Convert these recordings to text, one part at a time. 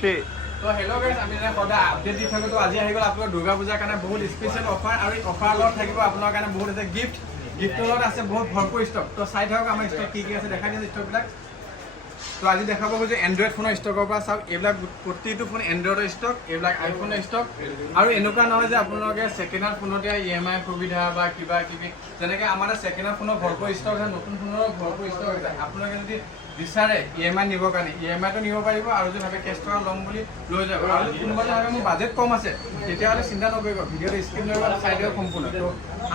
তো hello' guys, আমি সদায় আপডেট দি থাকোঁ। আজি আহি গ'ল আপোনালোকৰ দুৰ্গা পূজাৰ কাৰণে বহুত স্পেচিয়েল অফাৰ, আৰু এই অফাৰ লগত থাকিব আপোনাৰ কাৰণে বহুত আছে গিফ্টৰ লগত আছে বহুত ভৰপূৰ ষ্টক। তো চাই থাকক আমাৰ ষ্টক কি আছে, দেখাই দিওঁ ষ্টকবিলাক। তো আজি দেখাব খুজিছোঁ এণ্ড্ৰইড ফোনৰ ষ্টকৰ পৰা। চাওক, এইবিলাক প্ৰতিটো ফোন এণ্ড্ৰইডৰ ষ্টক, এইবিলাক আইফোনৰ ষ্টক। আৰু এনেকুৱা নহয় যে আপোনালোকে ছেকেণ্ড হেণ্ড ফোনতে EMI সুবিধা বা কিবা কিবি, যেনেকৈ আমাৰ ছেকেণ্ড হেণ্ড ফোনৰ ভৰপূৰ ষ্টক আছে, নতুন ফোনৰ ভৰপূৰ ষ্টক আছে। আপোনালোকে যদি বিচাৰে EMI নিবৰ কাৰণে EMIটো নিব পাৰিব, আৰু যদি ভাবে কেছ টকা ল'ম বুলি লৈ যাব। আৰু কোনোবা যদি ভাবে মোৰ বাজেট কম আছে, তেতিয়াহ'লে চিন্তা নকৰিব, ভিডিঅ'টো স্ক্ৰীন লৈ চাই দিয়ক সম্পূৰ্ণ। তো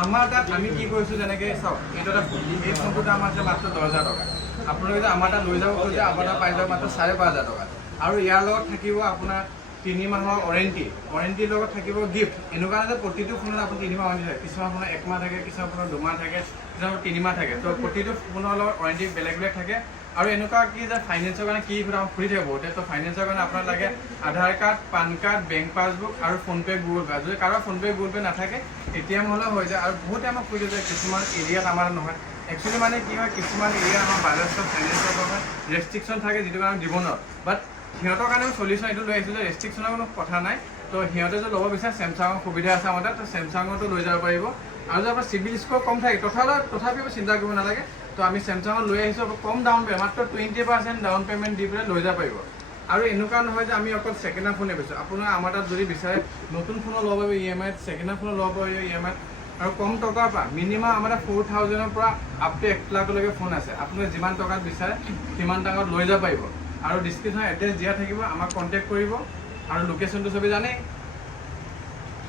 আমাৰ তাত আমি কি কৰিছোঁ, যেনেকৈ চাওক, এইটো এটা ফোন, এই ফোনটোৰ দাম আছে মাত্ৰ 10,000 টকা। আপোনালোকে যদি আমাৰ তাত লৈ যাব খোজে, আমাৰ তাত পাই যাব মাত্ৰ 5,500 টকা। আৰু ইয়াৰ লগত থাকিব আপোনাৰ 3 মাহৰ ৱাৰেণ্টিৰ লগত থাকিব গিফ্ট। এনেকুৱা নহয় যে প্ৰতিটো ফোনত আপোনাৰ 3 মাহ ৱাৰেণ্টি থাকে, কিছুমান ফোনত 1 মাহ থাকে, কিছুমান ফোনত 2 মাহ থাকে, কিছুমান 3 মাহ থাকে। তো প্ৰতিটো ফোনৰ লগত ৱাৰেণ্টি বেলেগ বেলেগ থাকে। আৰু এনেকুৱা কি যে ফাইনেন্সৰ কাৰণে কি সুধি থাকিব বহুতে। তো ফাইনেন্সৰ কাৰণে আপোনাৰ লাগে Aadhaar card, PAN card, bank passbook আৰু ফোনপে' গুগল পে'। যদি কাৰোবাৰ ফোনপে' গুগল পে' নাথাকে, ATM হ'লেও হৈ যায়। আৰু বহুতে আমাক সুধে যে কিছুমান এৰিয়াত আমাৰ নহয়। একচুৱেলি মানে কি হয়, কিছুমান এৰিয়াত আমাৰ বাজাজৰ ফাইনেন্সৰ কাৰণে ৰেষ্ট্ৰিকশ্যন থাকে, যিটো কাৰণে দিব নোৱাৰোঁ। বাট সিহঁতৰ কাৰণেও চলিউশ্যন এইটো লৈ আহিছোঁ যে ৰেষ্ট্ৰিকশ্যনৰ কোনো কথা নাই। তো সিহঁতে যদি ল'ব বিচাৰে, চেমচাঙৰ সুবিধা আছে আমাৰ তাত, তো চেমচাঙতো লৈ যাব পাৰিব। আৰু যদি আপোনাৰ চিভিল স্ক'ৰ কম থাকে, তথাপিও চিন্তা কৰিব নালাগে। তো আমি চেমচাঙত লৈ আহিছোঁ কম ডাউন পে'মেণ্ট, মাত্ৰ 20% ডাউন পে'মেণ্ট দি পেলাই লৈ যাব পাৰিব। আৰু এনেকুৱা নহয় যে আমি অকল ছেকেণ্ড হেণ্ড ফোনে বেচোঁ। আপোনাৰ আমাৰ তাত যদি বিচাৰে নতুন ফোনো ল'ব পাৰিব EMIত, ছেকেণ্ড হেণ্ড ফোনো ল'ব পাৰিব EMIত। আৰু কম টকাৰ পৰা মিনিমাম আমাৰ 4,000ৰ পৰা আপ টু 1 লাখলৈকে ফোন আছে। আপুনি যিমান টকাত বিচাৰে সিমান টকাত লৈ যাব পাৰিব। আৰু ডিছক্ৰিপশ্যনত এড্ৰেছ দিয়া থাকিব, আমাক কণ্টেক্ট কৰিব। আৰু লোকেশ্যনটো চবেই জানেই,